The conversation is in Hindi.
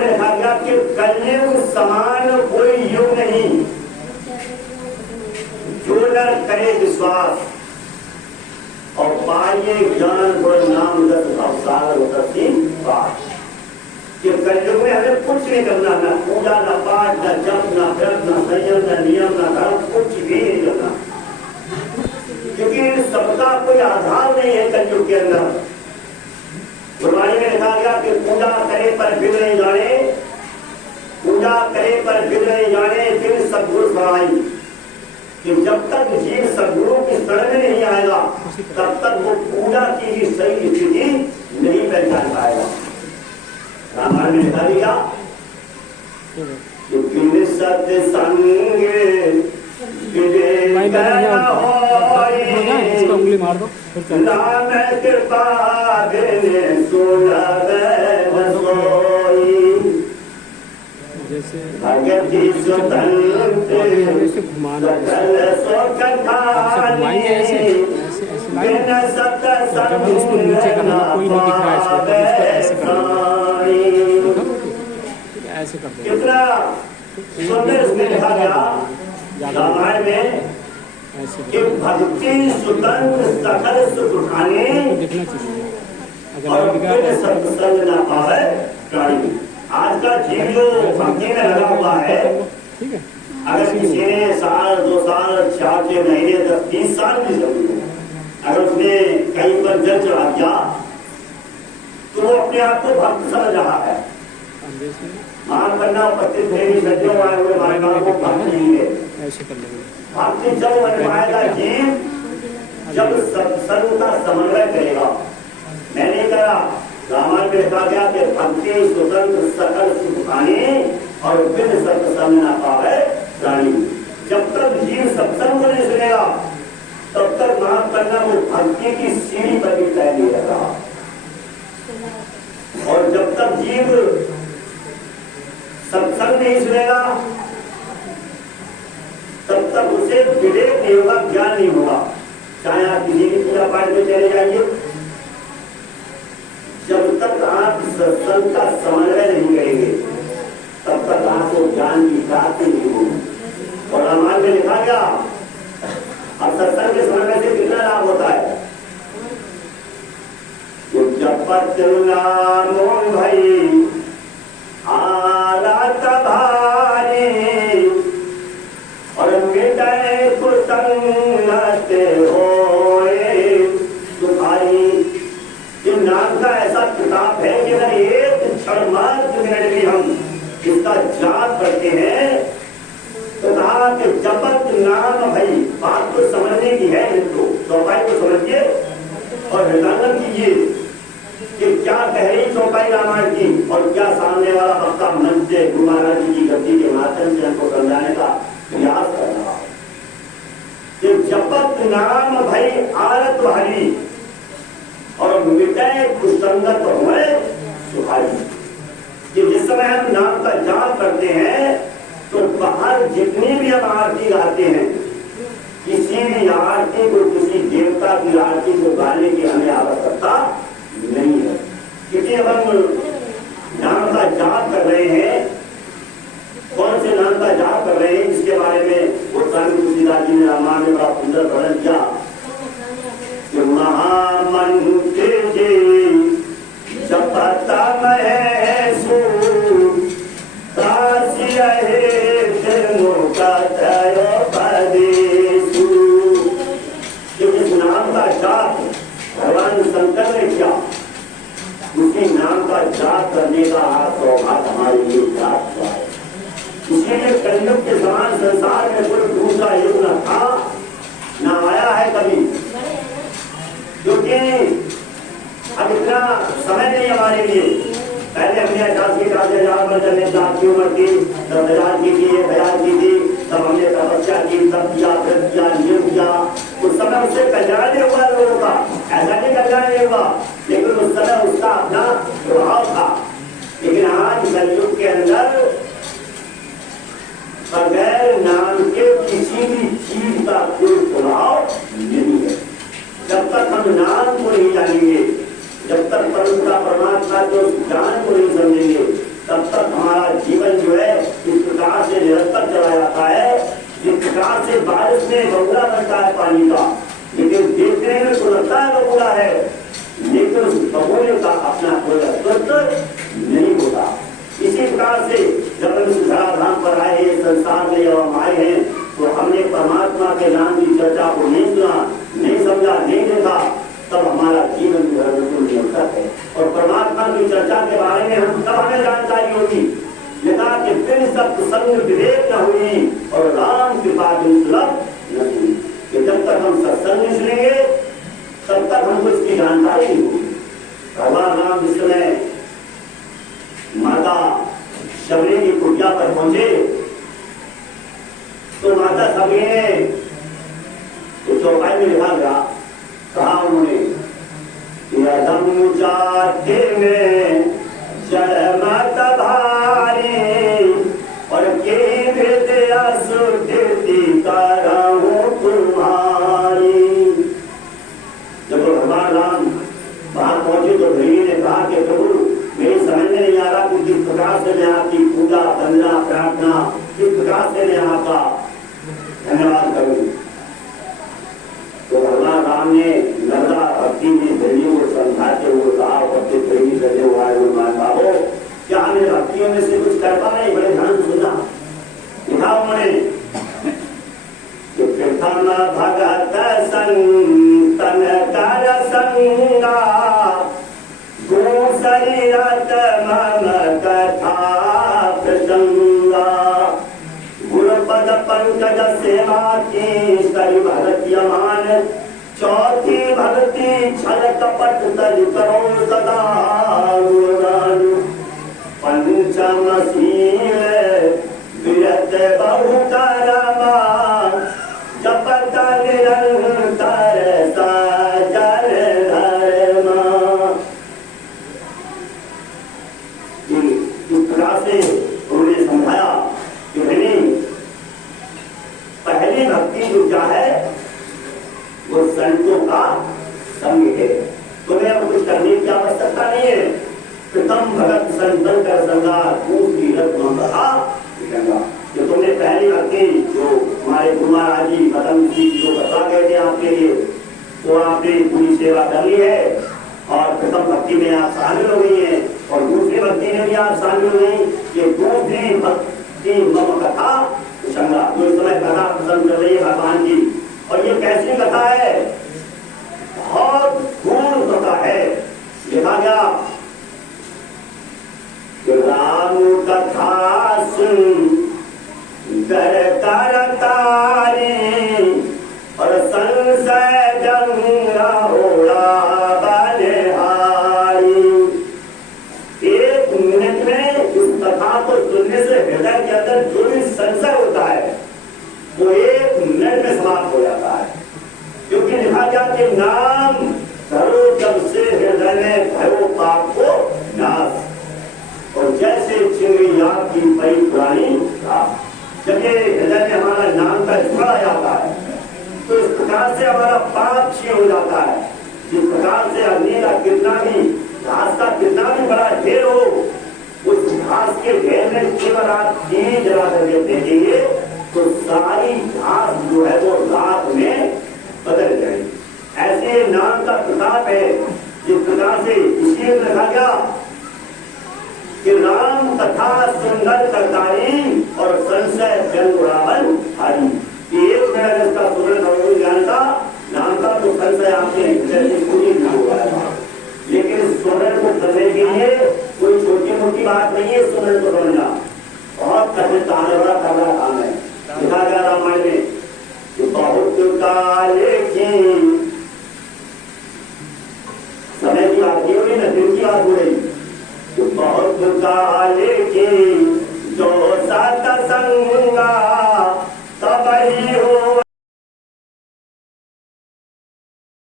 में लिखा गया कि कलयुग समान कोई युग नहीं, जो नर करे विश्वास और पाइए ज्ञान गुण नाम दस अवसार उतरती बात। कि कलयुग में हमें कुछ नहीं करना, ना पूजा, ना पाठ, ना जप, ना व्रत, ना संयम, ना नियम, ना धर्म, कुछ भी नहीं करना, क्योंकि इन सबका कोई आधार नहीं है कलयुग के अंदर। गुरबाणी में लिखा गया कि पूजा करे पर फिर नहीं जाने, पूजा करे पर फिर नहीं जाने, फिर सद्गुरु सहाय। कि जब तक जीव सद्गुरु की शरण में नहीं आएगा तब तक वो पूजा की भी सही स्थिति नहीं पहचान पाएगा। रामायण में लिखा गया कि सत्संग नाम कृपा भगति उसको नीचे करना, कोई नहीं दिख रहा है इसको, ऐसे कर दो। कितना सुंदर इसमें लिखा गया रामायण में कि भक्ति स्वतंत्र सकल सुख उठाने देखना चाहिए, और फिर सत्संग न पावे प्राणी। आज का जीव जो भक्ति में लगा हुआ है, ठीक है, अगर किसी ने साल 2 साल 4-6 महीने 10-20 साल भी समझो, अगर उसने कहीं पर जल चढ़ा दिया तो वो अपने आप को भक्त समझ रहा है। मान करना उपस्थित प्रेमी सज्जों आए हुए हमारे गाँव को भक्त नहीं है। भक्ति जब बन पाएगा जीव जब सत्संग का समन्वय करेगा। मैं नहीं करा, रामायण में लिखा गया कि भक्ति स्वतंत्र सकल सुख खाने और फिर सत्संग न पावे प्राणी। जब तक जीव सत्संग को नहीं सुनेगा तब तक माफ करना वो भक्ति की सीढ़ी पर भी तय नहीं रहता। और जब तक जीव सत्संग नहीं सुनेगा तब तक उसे विवेक नहीं होगा, ज्ञान नहीं होगा। चाहे आप किसी भी पूजा पाठ में चले जाइए, जब तक आप सत्संग का समन्वय नहीं करेंगे तब तक आपको ज्ञान की प्राप्ति नहीं होगी। और रामायण में लिखा गया अब सत्संग के समन्वय से कितना लाभ होता है। जपत नामो भई आरत भारी और मिटाए कुसंगत होए तुम्हारी। ये नाम का ऐसा किताब है कि अगर एक क्षण मात्र मिनट भी हम इसका जाप करते हैं तो कहा कि जपत नाम भई। बात को समझने की है, मित्रों चौपाई को समझिए और हृदयंगम कीजिए कि क्या कह रही चौपाई रामायण की और क्या सामने वाला वक्ता मंच से गुरु महाराज जी की गति के माध्यम से हमको समझाने का प्रयास कर रहा है। कि जपत नाम भई आरत भारी और मिटाए कुसंगत हुए सुहाई। कि जिस समय हम नाम का जाप करते हैं तो बाहर जितनी भी हम आरती गाते हैं, किसी भी आरती को, किसी देवता की आरती को गाने की हमें आवश्यकता नहीं है। क्योंकि अब हम नाम का जाप कर रहे हैं, कौन से नाम का जाप कर रहे हैं इसके बारे में गोस्वामी तुलसीदास जी ने रामायण में बड़ा सुंदर वर्णन किया कि महामंत्र जी जपता महेशु काशी रहे का पदेशु। जिस नाम का जाप भगवान शंकर ने किया उसी नाम का जाप करने का सौभाग्य हमारे लिए प्राप्त हुआ है। इसीलिए कलयुग के समान संसार में कोई दूसरा युग न था, न आया है कभी। क्योंकि अब इतना समय नहीं हमारे लिए। पहले हमने 80,000 पर चलने की उम्र थी, 10,000 की थी, 1,000 की थी, तब हमने तपस्या की, तब किया, व्रत किया, नियम किया। उस समय उससे कल्याण नहीं हुआ लोगों का, ऐसा नहीं कल्याण नहीं हुआ, लेकिन उस समय उसका अपना प्रभाव था। लेकिन आज कलयुग के अंदर बगैर नाम के किसी भी चीज का कोई प्रभाव नहीं है। जब तक हम नाम को नहीं जानेंगे, जब तक परम परमात्मा के ज्ञान को नहीं समझेंगे, तब तक उसमें बबूला बनता है पानी का, लेकिन देखने में तो लगता है बबूला है, लेकिन उस बबूले का अपना कोई अस्तित्व नहीं होता। इसी प्रकार से जब हम इस धराधाम पर आए हैं, संसार में जब हम आए हैं, तो हमने परमात्मा के नाम की चर्चा को नहीं सुना, नहीं समझा, नहीं देखा, तब हमारा जीवन बिल्कुल निरर्थक है। और परमात्मा की चर्चा के बारे में हम तब हमें जानकारी होगी, लिखा कि फिर सत्संग विवेक न हुई और राम कृपा दुर्लभ न हुई। कि जब तक हम सत्संग नहीं सुनेंगे तब तक हमको इसकी जानकारी नहीं होगी। भगवान राम जिस समय माता शबरी की कुटिया पर पहुंचे तो माता शबरी ने तो चौपाई में लिखा गया, कहा उन्होंने यदम जाते में जल मत भारी और के विद्या सुकृति करहूं तुम्हारी। जब भगवान राम वहां पहुंचे तो भैया ने कहा कि प्रभु मेरी समझ में नहीं आ रहा कि किस प्रकार से मैं आपकी पूजा वंदना प्रार्थना किस प्रकार से मैं आपका धन्यवाद करूं। तो भगवान राम ने नर्मदा भक्ति में धैर्य को समझाते हुए कहा, बच्चे प्रेमी करने वाले मान बाबो क्या हमें भक्तियों में से कुछ कर पा रहे, बड़े ध्यान सुनना। लिखा उन्होंने कि प्रथम भगत संतन कर संगा दूसरी रत मम कथा प्रसंगा गुरुपद पंकज सेवा की स्तरी भगति अमान चौथी भक्ति छल कपट तज करो सदा गुणगान पंचम शील विरत बहु करमा जपत निरंतर सजल धर्मा। इस प्रकार से उन्होंने समझाया कि भाई पहली भक्ति जो क्या है वो संतों का संग है, तुम्हें अब कुछ करने की आवश्यकता नहीं है। प्रथम भगत संतन कर संगा दूसरी रत्न कहा जो तुमने पहली भक्ति जो हमारे गुरु महाराज जी पतंग जी जो बता गए थे आपके लिए, तो आपने पूरी सेवा कर ली है और प्रथम भक्ति में आप शामिल हो गई हैं और दूसरी भक्ति में भी आप शामिल हो गई। ये दूसरी भक्ति मम कथा संगा जो इस समय कथा पसंद कर रही है भगवान की, और ये कैसी कथा है, बहुत पूर्ण कथा है। लिखा गया राम कथा सुन कर कर तारी और संशय जंगा होड़ा बलिहारी। एक मिनट में इस कथा को सुनने से हृदय के अंदर जो भी संशय होता है वो एक मिनट में समाप्त हो जाता है, क्योंकि लिखा गया कि नाम धरो जब से हृदय में भयो पाप को नाश। और जैसे चिंगड़ी आग की पई पुरानी राख, जब ये हृदय में हमारा नाम का जुड़ा जाता है तो इस प्रकार से हमारा पाप क्षीण हो जाता है। जिस प्रकार से अग्नि का कितना भी घास का कितना भी बड़ा ढेर हो, उस घास के ढेर में केवल आप घी जला करके देखेंगे तो सारी घास जो है वो रात में बदल जाएगी। ऐसे नाम का प्रताप है। जिस प्रकार से इसी में लिखा गया कि राम कथा सुंदर करतारी और संशय जन उड़ावन हरी। एक मिनट इसका सुनने ज्ञान का नाम का तो संशय आपके हृदय से पूरी नहीं हो रहा, लेकिन सुनने को करने के लिए कोई छोटी मोटी बात नहीं है। सुनने को समझना बहुत कठिन करना काम है। लिखा गया रामायण में कि बहुत काले की समय की बात नहीं हो रही ना, दिन की बात हो रही। बहुत काले की जो सत्संगा